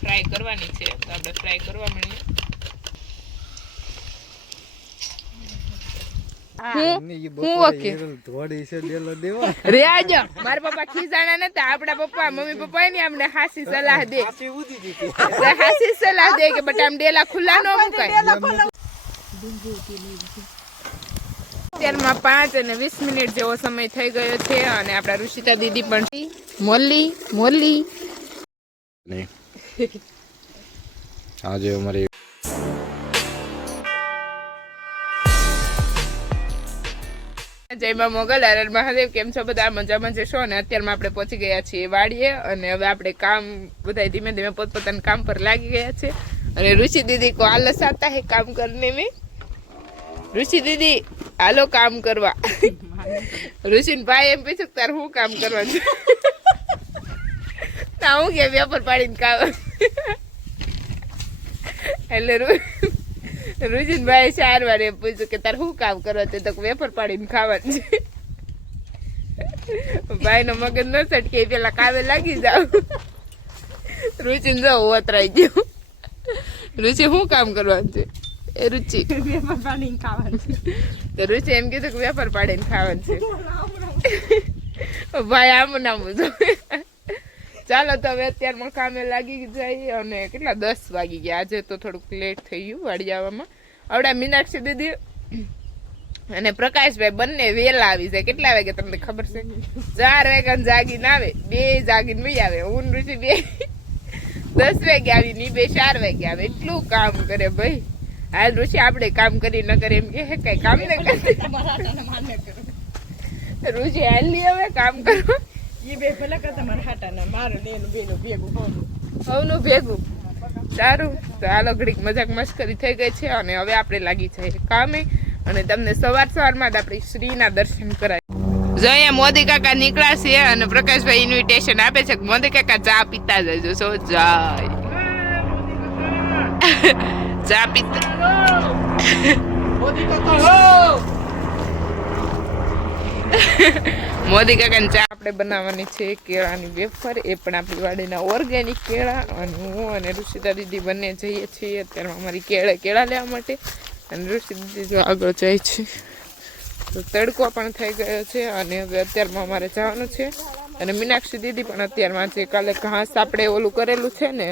Fry કરવાની છે, તો આપણે ફ્રાય કરવા માંડીએ. મારા પપ્પા ખીજાણા નતા, આપડા પપ્પા મમ્મી પપ્પા ને અમને હાસી સલાહ દે કે બટા આમ ડેલા ખુલ્લા ન મુકાય. અત્યારમાં 5 અને 20 મિનિટ જેવો સમય થઈ ગયો છે અને આપડા ઋષિતા દીદી પણ મોલી આજે અમારી જયમાં મોગલ હર મહાદેવ. કેમ છો બધા? મજામાં જશો. અને અત્યારમાં આપણે પહોંચી ગયા છીએ વાડીએ અને હવે આપણે કામ બધા ધીમે ધીમે પોતપોતાના કામ પર લાગી ગયા છે. અને ऋषि दीदी को आलस आता है काम करने में. ऋषि दीदी હાલો કામ કરવા. ऋषि ભાઈ એમ પૂછ્યું તાર હું કામ કરવાનું ના હું કે વેપર પાડીને કામ. એટલે ऋषि ભાઈ 4 વાર એમ પૂછ્યું કે તાર શું કામ કરવા છે, તો વેપર પાડીને ખાવાનું છે. ભાઈ નો મગજ ન સટકે પેલા કામે લાગી જાવ. ऋषि જો ઓતરાઈ ગયું. ऋषि શું કામ કરવાનું છે? એ રુચિ વેપર પાડીને ખાવાનું છે. તો રુચિ એમ કીધું કે વેપર પાડીને ખાવાનું છે. ભાઈ આમ નામ જો. ચાલો તો હવે અત્યારમાં કામે લાગી જાય અને કેટલા 10 વાગી ગયા. આજે તો થોડુંક લેટ થઈ ગયું વાડી આવવામાં. આવડા મીનાક્ષી દીદી અને પ્રકાશભાઈ બંને વેલા આવી જાય. કેટલા વાગે તમને ખબર છે? 4 વાગ્યા જાગીને આવે, 2 જાગીને વહી આવે. હું ઋષિ 10 વાગે આવી ની 2 4 વાગે આવે. એટલું કામ કરે ભાઈ. હાલ ઋષિ આપણે કામ કરી ન કરે એમ કે કઈ કામ ન કરે. ઋષિ હાલ લી હવે કામ કરો. એ બે ભલે કરતા મારા હાટાના મારું ને એનું બેનું ભેગું હવનું ભેગું. સારું તો હાલો ઘડીક મજાક મસ્કરી થઈ ગઈ છે અને હવે આપણે લાગી જઈએ કામે. અને તમને સવારમાં જ આપણી શ્રીના દર્શન કરાય. જો અહીંયા મોદી કાકા નીકળ્યા છે અને પ્રકાશભાઈ ઇન્વિટેશન આપે છે કે મોદી કાકા ચા પીતા જજો. સો જાય ચા પીતા મોદી કાકાની ચા આપણે બનાવવાની છે. કેળાની વેફર, એ પણ આપણી વાડીના ઓર્ગેનિક કેળા. અને હું અને ઋષિતા દીદી બંને જઈએ છીએ અત્યારમાં અમારી કેળા લેવા માટે. અને ઋષિ દીદી જો આગળ જાય છે. તો તડકો પણ થઈ ગયો છે અને હવે અત્યારમાં અમારે જવાનું છે. અને મીનાક્ષી દીદી પણ અત્યારમાં છે. કાલે ઘાસ આપણે ઓલું કરેલું છે ને,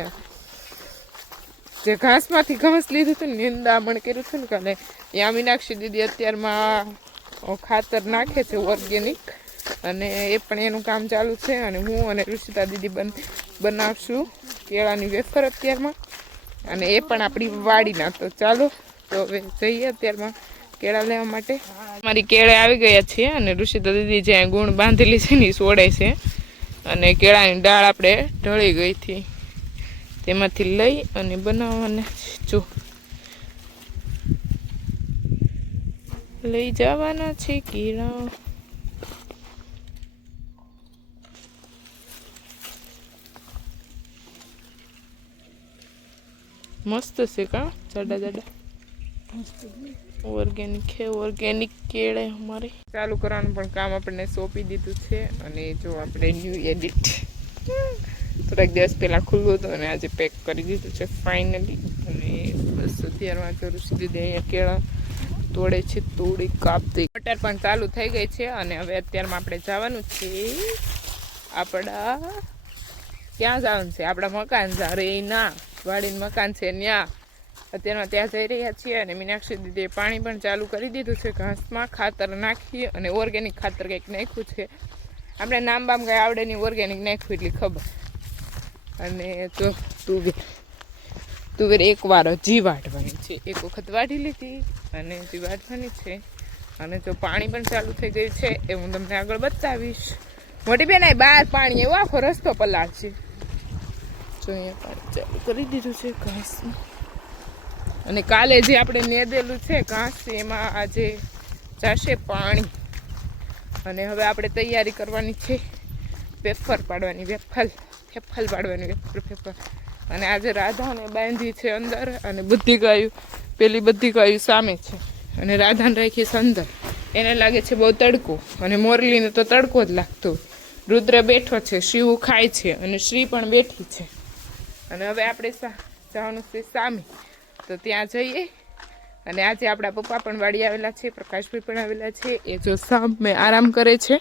જે ઘાસમાંથી ઘાસ લીધું હતું ને, નિંદામણ કર્યું હતું ને કાલે, ત્યાં મીનાક્ષી દીદી અત્યારમાં ખાતર નાખે છે ઓર્ગેનિક. અને એ પણ એનું કામ ચાલુ છે. અને હું અને ઋષિતા દીદી બનાવશું કેળાની વેફર અત્યારમાં. અને એ પણ આપણી વાડીના. તો ચાલો તો હવે જઈએ અત્યારમાં કેળા લેવા માટે. મારી કેળે આવી ગયા છે અને ઋષિતા દીદી જ્યાં ગુણ બાંધેલી છે ને સોડે છે. અને કેળાની ડાળ આપણે ઢળી ગઈ હતી, તેમાંથી લઈ અને બનાવવાના. જો લઈ જવાના છે કેળા. મસ્ત છે કા જાડા જાડા ઓર્ગેનિક है. ઓર્ગેનિક કેળે અમારે ચાલુ કરવાનું પણ કામ આપણને સોંપી દીધું છે. અને જો આપણે ન્યૂ એડિટ થોડાક દિવસ પહેલાં ખુલ્લું હતું અને આજે પેક કરી દીધું છે ફાઇનલી. અને બસ અત્યારમાં તો ઋષિ દીદી અહીંયા કેળા તોડે છે, તોડી કાપતી. મટર પણ ચાલુ થઈ ગઈ છે. અને હવે અત્યારમાં આપણે જવાનું છે આપણા ક્યાં જવાનું છે? આપણા મકાન રે ના વાડીનું મકાન છે ત્યાં. અત્યારમાં ત્યાં જઈ રહ્યા છીએ. અને મીનાક્ષી દીદીએ પાણી પણ ચાલુ કરી દીધું છે ઘાસમાં. ખાતર નાખીએ અને ઓર્ગેનિક ખાતર કંઈક નાખ્યું છે. આપણે નામ બામ કંઈ આવડે નહીં, ઓર્ગેનિક નાખ્યું એટલી ખબર. અને તો તુવેર એકવાર હજી વાઢવાની છે. એક વખત વાઢી લીધી અને હજી વાઢવાની છે. અને જો પાણી પણ ચાલુ થઈ ગયું છે એ હું તમને આગળ બતાવીશ. મોટી બેન આ બહાર પાણી એવો આખો રસ્તો પલાળ છે. જો અહીંયા પાણી ચાલુ કરી દીધું છે ઘાસમાં. અને કાલે જે આપણે નેદેલું છે ઘાસ એમાં આજે જશે પાણી. અને હવે આપણે તૈયારી કરવાની છે વેફર પાડવાની. ફેફલ પાડવાની વેફર. અને આજે રાધાને બાંધી છે અંદર અને બધી ગાયું પેલી બધી ગાયું સામે છે. અને રાધાને રાખી છે અંદર. એને લાગે છે બહુ તડકો. અને મોરલીને તો તડકો જ લાગતો. રુદ્ર બેઠો છે, શિવ ખાય છે અને શ્રી પણ બેઠી છે. અને હવે આપણે જવાનું છે સામે, તો ત્યાં જઈએ. અને આજે આપણા પપ્પા પણ વાડી આવેલા છે, પ્રકાશભાઈ પણ આવેલા છે. એ જો સામે આરામ કરે છે,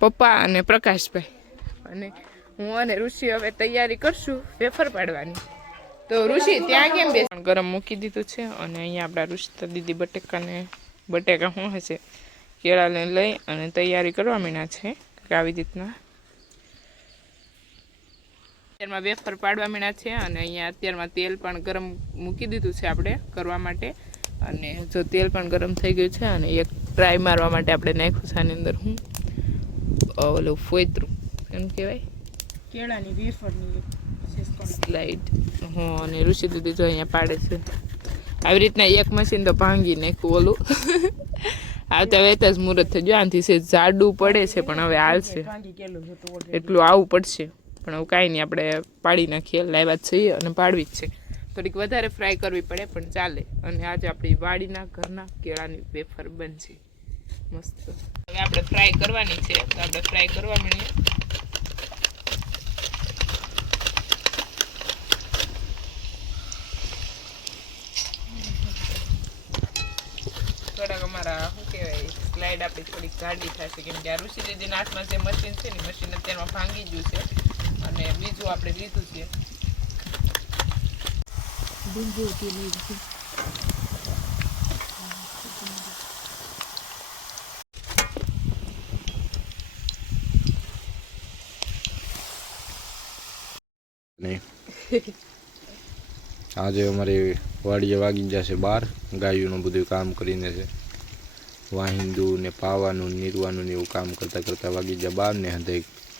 પપ્પા અને પ્રકાશભાઈ. અને હું અને ઋષિ હવે તૈયારી કરશું વેફર પાડવાની. તો ઋષિ ત્યાં કેમ બેસણ ગરમ મૂકી દીધું છે. અને અહીંયા આપણા ઋષિતા દીદી બટેકા શું હશે કેળાને લઈ અને તૈયારી કરવા માંડ્યા છે. આવી રીતના અત્યારમાં વેફર પાડવા માંડ્યા છે. અને અહીંયા અત્યારમાં તેલ પણ ગરમ મૂકી દીધું છે આપણે કરવા માટે. અને જો તેલ પણ ગરમ થઈ ગયું છે. અને એક ટ્રાય મારવા માટે આપણે નાખ્યું છે આની અંદર હું ઓલું ફોયતરું એમ કહેવાય કેળાની વેફરની સ્લાઇડ. હા, અને ઋષિ દીદી જો અહીંયા પાડે છે આવી રીતના. એક મશીન તો ભાંગી નાખ્યું ઓલું આવતા વહેતા જ મુહૂર્ત થઈ ગયો. આનાથી છે જાડું પડે છે પણ હવે હાલશે, એટલું આવું પડશે. પણ હવે કાંઈ નહીં, આપણે પાડી નાખીએ. લાવ્યા જ છીએ અને પાડવી જ છે. થોડીક વધારે ફ્રાય કરવી પડે પણ ચાલે. અને આજે આપણી વાડીના ઘરના કેળાની વેફર બનશે મસ્ત. હવે આપણે ફ્રાય કરવાની છે, તો આપણે ફ્રાય કરવા માંડીએ. થોડાક અમારા શું કહેવાય સ્લાઇડ આપણી થોડીક જાડી થશે, કેમ કે આ ઋષિ દીદીના હાથમાં જે મશીન છે ને મશીન અત્યારમાં ભાંગી ગયું છે. અને બીજું આપણે લીધું છે. આજે અમારી વાડીએ વાગી જશે 12. ગાયોનું બધું કામ કરીને છે, વાહિંદુ ને પાવાનું નીરવાનું ને એવું કામ કરતાં કરતાં વાગી જાય 12 ને હંધે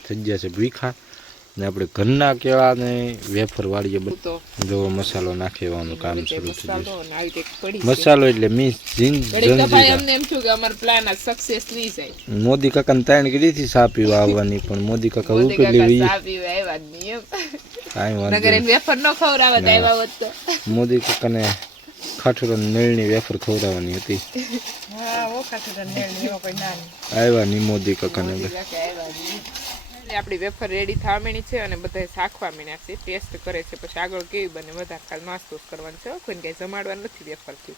થઈ જશે ભીખા. ને આપણે ઘરના કેળા ને વેફર વાળીએ જો મસાલો નાખવાનું કામ શરૂ થઈ જશે. મસાલો એટલે મોદી કાકાને તાણ કરી હતી સા પીવા આવવાની, પણ મોદી કાકા ઉકેલી મોદી કાકાને ખાઠુરા નેળની વેફર ખવડાવવાની હતી. આવ્યા નહીં મોદી કાકાને. આપણી વેફર રેડી થવા માંડી છે અને બધા શાખવા માંડ્યા છે, ટેસ્ટ કરે છે. પછી આગળ કેવી બને બધા ખાલી નાસ્તો કરવાનો છે, કોઈને કંઈ જમાડવા નથી વેફરથી.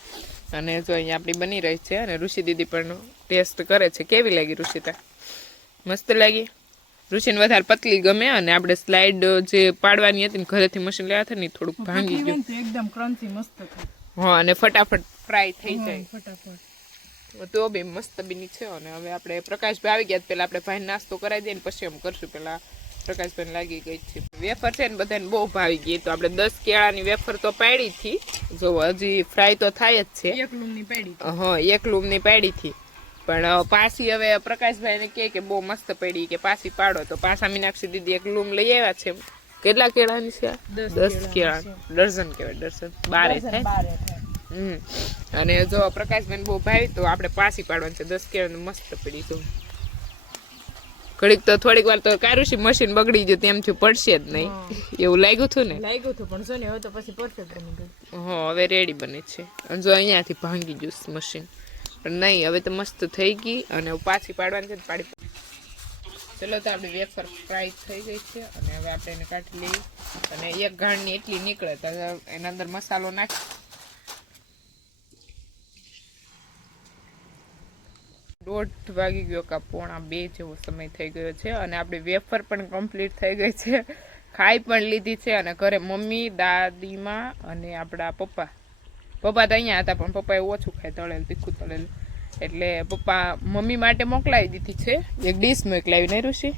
અને જો અહીંયા આપણી બની રહી છે. અને ઋષિ દીદી પણ ટેસ્ટ કરે છે. કેવી લાગી ઋષિતા? મસ્ત લાગી. ઋષિને વધારે પતલી ગમે. અને આપણે સ્લાઇડ જે પાડવાની હતી ને ઘરેથી મશીન લેવા હતા ને થોડુંક ભાંગી ગયું, એકદમ ક્રન્ચી મસ્ત થાય. હા, અને ફટાફટ ફ્રાય થઈ જાય ફટાફટ. તો બી મસ્ત બીની છે. અને હવે આપણે પ્રકાશભાઈ આવી ગયા, પેલા આપણે ભાઈ નાસ્તો કરાવી દઈએ ને પછી એમ કરશું. પેલા પ્રકાશભાઈ લાગી ગઈ છે વેફર છે ને બધાને બહુ ભાવી ગઈ. તો આપણે 10 કેળાની વેફર તો પાડી હતી. જો હજી ફ્રાય તો થાય જ છે. એક લૂમની પાડી. હા, એક લૂમની પાડી હતી. પણ પાછી હવે પ્રકાશભાઈને કે બહુ મસ્ત પડી, કે પાછી પાડો. તો પાછા મીનાક્ષી દીદી એક લૂમ લઈ આવ્યા છે. કેટલા કેળાની છે? 10 કેળા. ડઝન કહેવાય, ડઝન 12 થાય. અને જો પ્રકાશભાઈ બહુ ભાવી તો આપણે પાછી પાડવાની છે. 10 કેળા મસ્ત પડી. તો ઘડીક તો થોડીક વાર તો કારુશી મશીન બગડી ગયું તેમ થયું, પડશે જ નહીં એવું લાગ્યું હતું ને. લાગ્યું હતું પણ જો ને હવે તો પછી પરફેક્ટ બની ગયું. હા, હવે રેડી બને છે. અને જો અહીંયાથી ભાંગી ગયું મશીન, પણ નહીં હવે તો મસ્ત થઈ ગઈ. અને પાછી પાડવાની છે પાડી. ચલો, તો આપણી વેફર ફ્રાય થઈ ગઈ છે. અને હવે આપણે એને કાઢી લઈએ. અને એક ગાંઠની એટલી નીકળે તો એના અંદર મસાલો નાખી. 1:30 વાગી ગયો, કા 1:45 જેવો સમય થઈ ગયો છે. અને આપણી વેફર પણ કમ્પ્લીટ થઈ ગઈ છે, ખાઈ પણ લીધી છે. અને ઘરે મમ્મી, દાદીમાં અને આપણા પપ્પા તો અહીંયા હતા, પણ પપ્પાએ ઓછું ખાય તળેલું, તીખું તળેલું. એટલે પપ્પા મમ્મી માટે મોકલાવી દીધી છે. એક ડીશ મોકલાવી નહીં ઋષિ?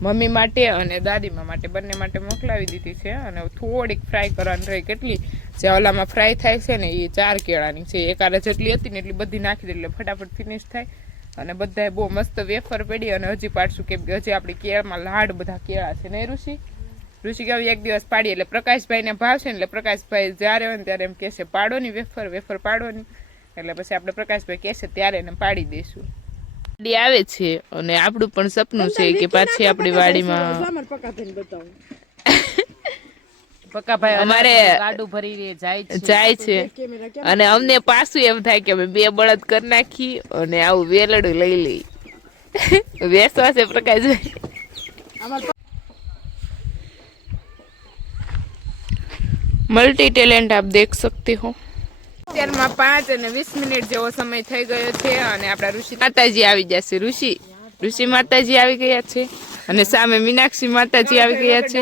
મમ્મી માટે અને દાદીમા માટે બંને માટે મોકલાવી દીધી છે. અને થોડીક ફ્રાય કરવાની રહી. કેટલી જે ઓલામાં ફ્રાય થાય છે ને એ 4 કેળાની છે. એક આરે જેટલી હતી ને એટલી બધી નાખી દે એટલે ફટાફટ ફિનિશ થાય. અને બધાએ બહુ મસ્ત વેફર પડી. અને હજી પાડશું, કેમ કે હજી આપણી કેળામાં લાડ બધા કેળા છે નહીં ઋષિ? ઋષિ કે એક દિવસ પાડીએ એટલે પ્રકાશભાઈને ભાવશે ને એટલે પ્રકાશભાઈ જ્યારે હોય ને ત્યારે એમ કહેશે પાડોની વેફર પાડોની. એટલે પછી આપણે પ્રકાશભાઈ કહેશે ત્યારે એને પાડી દઈશું. વાડી આવે છે અને આપણું પણ સપનું છે કે પાછી આપણી વાડીમાં પક્કાભાઈ અમારે ગાડું ભરી જાય છે. અને અમને પાછું એમ થાય કે અમે 2 બળદ કરી નાખી અને આવું વેલડું લઈ લઈ. વેસવા છે પ્રકાશભાઈ. मल्टी टैलेंट आप देख सकते हो। અત્યારમાં 5 અને 20 મિનિટ જેવો સમય થઈ ગયો છે અને આપણા ઋષિ માતાજી આવી જશે. ઋષિ માતાજી આવી ગયા છે અને સામે મીનાક્ષી માતાજી આવી ગયા છે.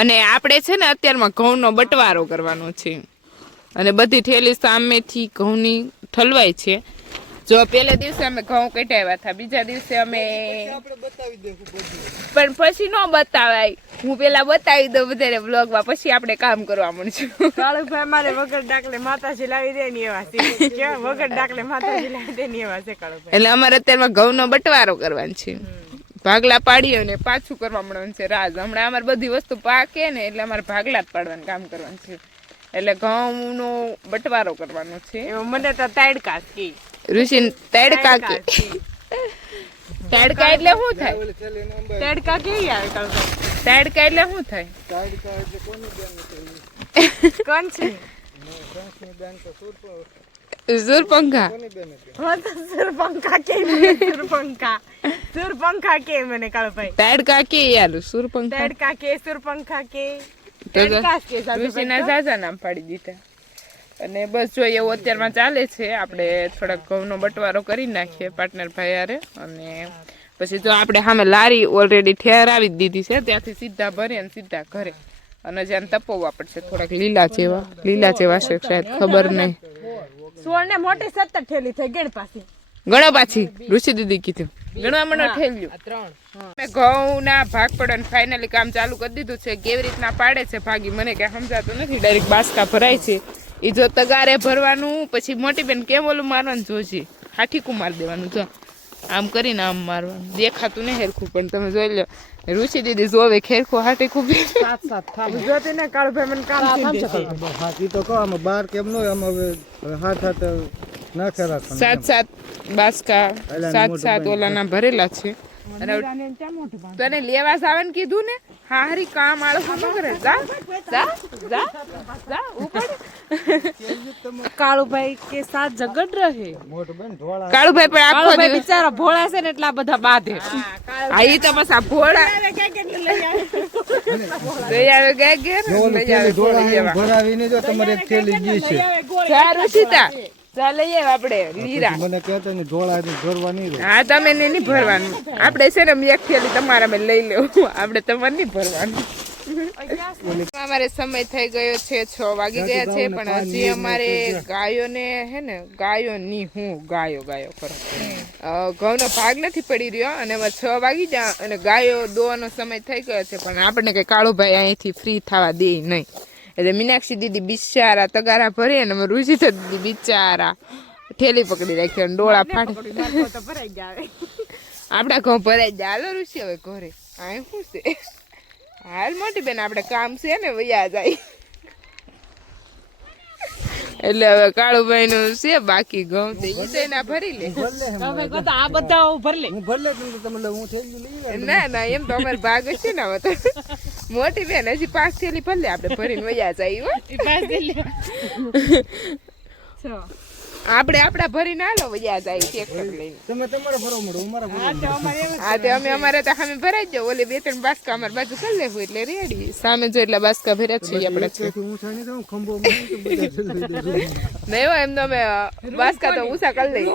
અને આપણે છે ને અત્યારમાં ઘઉંનો બટવારો કરવાનો છે અને બધી થેલી સામેથી ઘઉંની ઠલવાય છે. જો પહેલે દિવસે અમે ઘઉં કઢાવ્યા હતા, બીજા દિવસે અમે પણ પછી ન બતાવાય. હું પેલા બતાવી દઉં બધાને બ્લોગમાં, પછી આપણે કામ કરવા મળશું. કાળુભાઈ મારે વગર ડાકલે માતાજી લાવી દે ને એવા છે. કેવા વગર ડાકલે માતાજી લાવી દે ને એવા છે કાળુભાઈ. એટલે અમારે અત્યારમાં ઘઉંનો બટવારો કરવાનો છે. ભાગલા પાડી અને પાછું કરવા મળવાનું છે રાજ. હમણાં અમારે બધી વસ્તુ પાકે ને એટલે અમારે ભાગલા જ પાડવાનું કામ કરવાનું છે. એટલે ઘઉંનો બટવારો કરવાનો છે. મને તો તાડકા કે ઋષિ તડકા કે તડકા એટલે શું થાય? તાડકા કેવી આવે કાળુભાઈ? તડકા એટલે શું થાય? કોણ છે? સુરપંખા. હા તો સુરપંખા કે મને કાળુભાઈ. તડકા કે યાર સુરપંખા. તાડકા કે સુરપંખા કે ઋષિના ઝાઝા નામ પાડી દીધા. અને બસ જો એવું અત્યારમાં ચાલે છે. આપણે થોડાક ઘઉંનો બટવારો કરી નાખીએ પાર્ટનર ભાઈ હારે. અને પછી જો આપણે સામે લારી ઓલરેડી ઠેરાવી જ દીધી છે, ત્યાંથી સીધા ભરી અને સીધા ઘરે. અને જ્યાં તપવવા પડશે થોડાક લીલા જેવા છે શાયદ, ખબર નહીં. 16 ને મોટી 17 ઠેલી થઈ ગણ પાછી. ગણો પાછી ઋષિ દીદી કીધું ગણવા મને ઠેલ્યું. મેં ઘઉંના ભાગ પડવાનું ફાઇનલી કામ ચાલુ કરી દીધું છે. કેવી રીતના પાડે છે ભાગી મને કઈ સમજાતું નથી. ડાયરેક્ટ બાસકા ભરાય છે. એ જો તગારે ભરવાનું, પછી મોટી બેન કેમ ઓલું મારવાનું જોજી, હાઠીકું મારી દેવાનું. જો આમ કરીને આમ મારવાનું. દેખાતું નહીં હેરખું પણ તમે જોઈ લો. ઋષિ દીદી જોવે ખેરખું હાઠીકું જોતી ને કાળુભાઈ મને કામ છે. તો કહો આમાં 12 કેમ નો આમ હવે 7 નાખે રાખવાનું. 7 બાસકા 7 ઓલાના ભરેલા છે. તને લેવા આવે ને કીધું ને, હા હરી કામ આળસ ન કરે. કાળુભાઈ કે સાથ જગડ રહે. કાળુભાઈ પણ આખો દિવસ બિચારા ભોળા છે ને એટલા બધા બાંધે. આ ઈ તો બસ આ ભોળા લઈ આવે ગાય ભરાવીને જો તમારે એક થેલી જી છે. સારું સીતા ચાલ લઈ આવે આપણે લીરા. મને કહેતા ને ઢોળા ભરવા નહીં. હા તમે ને નહીં ભરવાનું. આપણે છે ને એક થેલી તમારા મેં લઈ લેવું, આપણે તમારે નહીં ભરવાનું. અમારે સમય થઈ ગયો છે 6 વાગી ગયા છે, પણ હજી અમારે ગાયોને હે ને ગાયોની હું ગાયો કરો ઘઉંનો ભાગ નથી પડી રહ્યો. અને હવે 6 વાગી ગયા અને ગાયો દોવાનો સમય થઈ ગયો છે, પણ આપણને કઈ કાળુભાઈ અહીંથી ફ્રી થવા દે નહીં. એટલે મીનાક્ષી દીદી બિચારા તગારા ભરે અને અમે રુચિ દીદી બિચારા ઠેલી પકડી રાખી અને ડોળા ફાડી. આપડા ઘઉં ભરાઈ જાય. હાલો ઋષિ હવે ઘરે. આ શું છે? હાલ મોટી બેન આપણે કામ છે ને વૈયા જાય. એટલે હવે કાળુભાઈ નું છે બાકી ઘઉં ના ભરી લે. આ બધા ભર લે. ના એમ તો અમારે ભાગ છે ને. હવે મોટી બેન હજી 5 થેલી ભરલે, આપણે ભરીને વૈયા જાય. આપણે આપડા ભરીને હાલો વૈયા જાય ટ્રેક્ટર લઈને. તમે તમારે ભરવા મળો, અમારે હા તે અમે અમારે તો સામે ભરાઈ જાવ. ઓલે 2-3 બાસકા અમારી બાજુ કરી લેવું એટલે રેડી. સામે જો એટલા બાસકા ભર્યા છે આપણે છે. નહીં હોય એમ તો અમે બાસકા તો ઊંચા કરી લઈએ.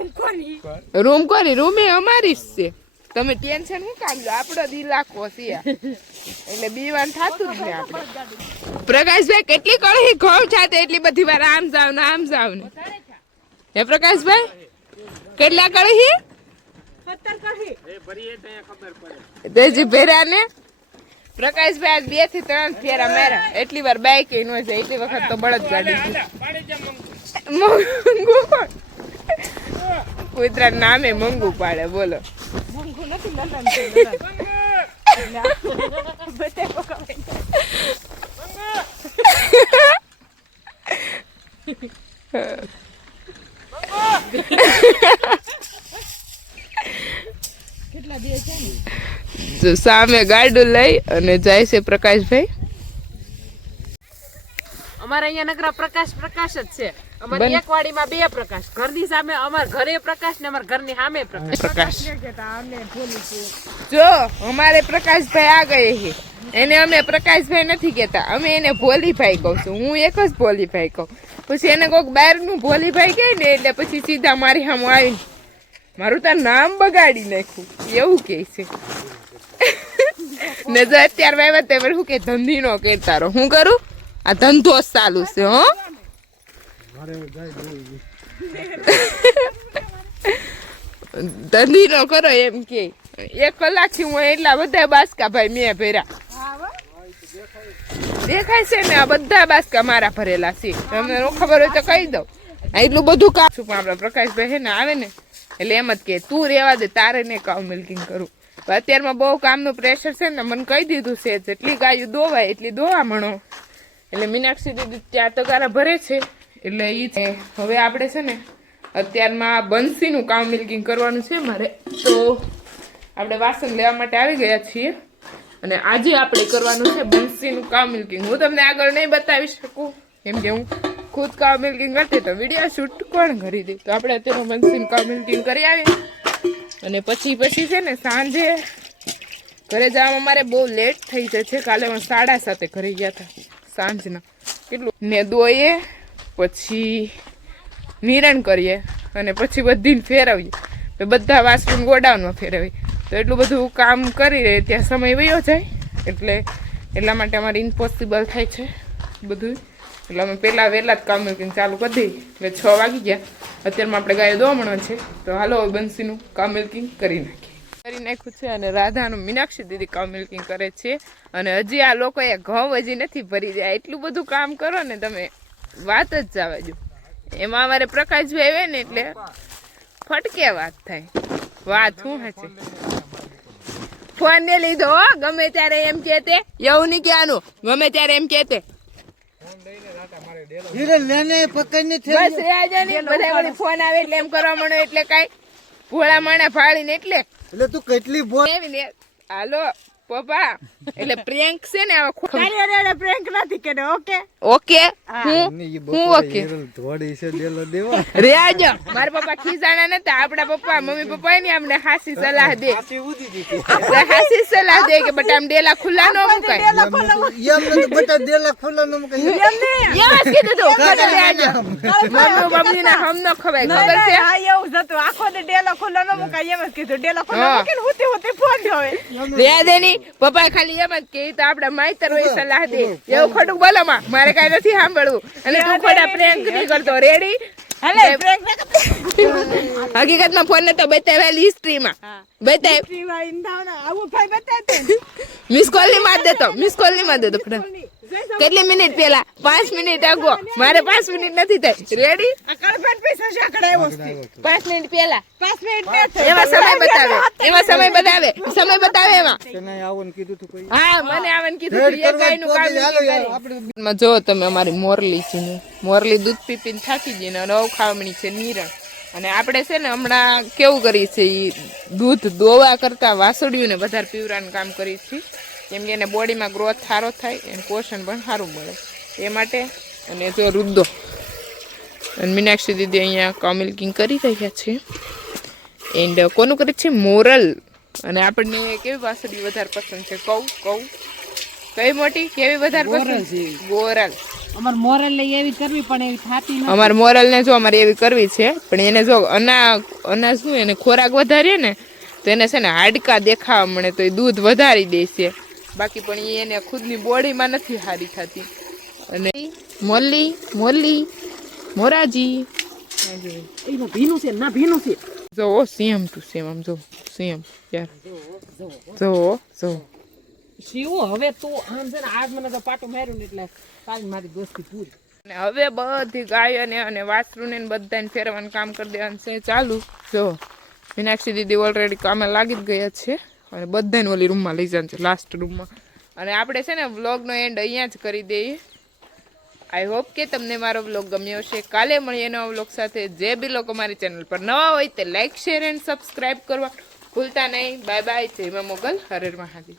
રૂમ કોની? રૂમ એ અમારી જ છે. તમે ટેન્શન શું કામ લો? આપણો દિલ રાખવો છે એટલે બીવાન થતું જ ને આપણે. પ્રકાશભાઈ કેટલી કળી ઘઉં છાતે એટલી બધી વાર આમ જાવ ને હે પ્રકાશભાઈ? કેટલા કળી? 17 કળી. તેજી ભેરા ને પ્રકાશભાઈ આજ 2 થી 3 ફેરા માર્યા. એટલી વાર બાઈક ન જાય, એટલી વખત તો બળદ ગાડી કુતરા નામે મંગુ પાડે. બોલો જો સામે ગાડું લઈ અને જાય છે પ્રકાશભાઈ. અમારે અહીંયા નગરા પ્રકાશ જ છે. અમારી એક વાડીમાં બે પ્રકાશ, ઘરની સામે અમાર ઘરે પ્રકાશ ને અમાર ઘરની સામે પ્રકાશ. પ્રકાશ કેતા અમને ભૂલી છે. જો અમારે પ્રકાશભાઈ આ ગયે છે, એને અમે પ્રકાશભાઈ નથી કહેતા, અમે એને ભોલીભાઈ કહું છું. હું એક જ ભોલીભાઈ કહું. પછી એને કોઈક બહારનું ભોલીભાઈ કહે ને એટલે પછી સીધા મારી સામે આવીને મારું તાર નામ બગાડી નાખ્યું એવું કહે છે. ને જો અત્યારે આવ્યા તે શું કે ધંધી નો કરતા રહો. હું કરું? આ ધંધો જ ચાલુ છે. હો ધંધી નો કરો એમ કે 1 કલાકથી હું એટલા બધા બાસકા ભાઈ મેં ભર્યા. દેખાય છે ને આ બધા બાસકા મારા ભરેલા છે. તમને ન ખબર હોય તો કહી દઉં. એટલું બધું કામ છું પણ આપણા પ્રકાશભાઈ છે ને આવે ને એટલે એમ જ કે તું રેવા દે, તારે ને કાઉ મિલ્કિંગ કરું. અત્યારમાં બહુ કામનું પ્રેશર છે ને મને કહી દીધું છે જેટલી ગાયું દોવાય એટલી દોવા મણો. એટલે મીનાક્ષી દીદી ત્યાં તગારા ભરે છે એટલે એ છે. હવે આપણે છે ને અત્યારમાં બંસીનું કામ મિલ્કિંગ કરવાનું છે મારે, તો આપણે વાસણ લેવા માટે આવી ગયા છીએ અને આજે આપણે કરવાનું છે બંસીનું કામ મિલ્કિંગ. હું તમને આગળ નહીં બતાવી શકું કેમ કે હું ખુદ કામ મિલ્કિંગ કરતી તો વિડીયો શૂટ કોણ કરી દે. તો આપણે અત્યારે બંસીનું કામ મિલ્કિંગ કરી આવીએ અને પછી છે ને સાંજે ઘરે જવામાં મારે બહુ લેટ થઈ જાય છે. કાલે હું 7:30 ઘરે ગયા હતા સાંજના. કેટલું ને દોઈએ પછી નિરણ કરીએ અને પછી બધીને ફેરવીએ, તો બધા વાસણ ગોડાઉનમાં ફેરવીએ. તો એટલું બધું કામ કરી રહે ત્યાં સમય વયો જાય એટલા માટે અમારે ઇમ્પોસિબલ થાય છે બધું. એટલે અમે પહેલાં વહેલા જ કામ મિલ્કિંગ ચાલુ કરી દઈએ. એટલે 6 વાગી ગયા. અત્યારમાં આપણે ગાયો દોમણો છે તો હાલો બંસીનું કામ મિલ્કિંગ કરી નાખ્યું છે. અને રાધાનું મીનાક્ષી દીદી કામ મિલ્કિંગ કરે છે. અને હજી આ લોકોએ ઘઉં હજી નથી ભરી જાય. એટલું બધું કામ કરો ને તમે વાત જ જવા દો. એમાં અમારે પ્રકાશભાઈ આવે ને એટલે ફટકે વાત થાય. વાત શું હશે? ફોન ને લીધો ગમે ત્યારે એમ કહેતે, એવું નહીં કહેવાનું, ગમે ત્યારે એમ કહેતે બસ આજે નહીં બધા વળી ફોન આવે એટલે એમ કરવા માંડો એટલે કાંઈ ભોળા માણા ફાડીને એટલે તું કેટલી હાલો પપ્પા એટલે પ્રેન્ક છે ને તારી પ્રેન્ક નથી કે ઓકે ઓકે હું ઓકે થોડી છે દેલો દેવા રે આજો. મારા પપ્પા ખીજાણા નતા. આપણા પપ્પા મમ્મી પપ્પા ને અમને હાસી સલાહ દે, હાસી સલાહ દે કે બટા આમ ડેલા ખુલ્લા ન મુકાય. બટા દેલા ખુલ્લા ન મુકાય એમ જ કીધું તું ખબર રે આજો. મમ્મી ના હમ ન ખવાય ખબર છે. હા એવું જ હતું. આખો દે ડેલો ખુલ્લો ન મુકાય એમ જ કીધું. ડેલો ખુલ્લો મૂકીને હુતી ફોન જોવે. રે દેની પપ્પા ખાલી એમ જ કે તો આપડા માઈતર હોય સલાહ દે. એવું ખોટું બોલો માં, મારે કઈ નથી સાંભળવું. અને તું ખોટા પ્રેન્ક નહીં કરતો. રેડી? હકીકતમાં ફોન નતો બતાવેલી હિસ્ટ્રીમાં બતાવ. મિસ કોલ ની માર દેતો, મિસ કોલ ની માર દેતો. કેટલી મિનિટ પેલા? 5 મિનિટ આગો. મારે 5 મિનિટ નથી થઈ. રેડી? 5 મિનિટ પેલા એમાં સમય બતાવે, સમય બતાવે એમાં. હા મને આવવાનું કીધું. એ ગાયનું કામ જો તમે અમારી મોરલી છે ને, મોરલી દૂધ પીપીને થાકી ગઈ ને હવે ખાવમણી છે નિરણ. અને આપણે છે ને હમણાં કેવું કરીએ છીએ, દૂધ દોવા કરતા વાસળિયું ને વધારે પીવરાનું કામ કરીએ છીએ કેમ કે એને બોડીમાં ગ્રોથ સારો થાય અને પોષણ પણ સારું મળે એ માટે. અને જો રુદ્દો અને મીનાક્ષી દીદી અહીંયા કાઉ મિલ્કિંગ કરી રહ્યા છે. એન્ડ કોનું કરે છે? મોરલ. અને આપણને કેવી વાસળી વધારે પસંદ છે? કહું કઈ મોટી કેવી વધારે પસંદ છે? ગોરલ. અમાર મોરલ લઈ એવી કરવી પણ એવી થાતી નથી. અમાર મોરલ ને જો અમારે એવી કરવી છે પણ એને જો અનાજ શું એને ખોરાક વધારીએ ને તો એને છે ને હાડકા દેખાવા મળે તો એ દૂધ વધારી દે છે. બાકી પણ એને ખુદની બોડીમાં નથી સારી થતી. અને મોરાજી ભીનું છે ના ભીનું છે. જો સેમ ટુ સેમ. આમ જો સેમ યાર. જો શિવો હવે તું આમ છે ને આજ મને તો પાટું માર્યું ને એટલે કાલ મારી દોસ્તી પૂરી. અને હવે બધી ગાયોને અને વાસરુને બધાને ફેરવાનું કામ કરી દેવાનું છે ચાલુ. જો મીનાક્ષી દીદી ઓલરેડી કામે લાગી જ ગયા છે અને બધાને ઓલી રૂમમાં લઈ જવાનું છે, લાસ્ટ રૂમમાં. અને આપણે છે ને વ્લોગનો એન્ડ અહીંયા જ કરી દઈએ. આઈ હોપ કે તમને મારો વ્લોગ ગમ્યો હશે. કાલે મળીએ નવા વ્લોગ સાથે. જે બી લોકો મારી ચેનલ પર નવા હોય તે લાઈક, શેર એન્ડ સબસ્ક્રાઈબ કરવા ભૂલતા નહીં. Bye bye. જય મા મોગલ. હર હર મહાદેવ.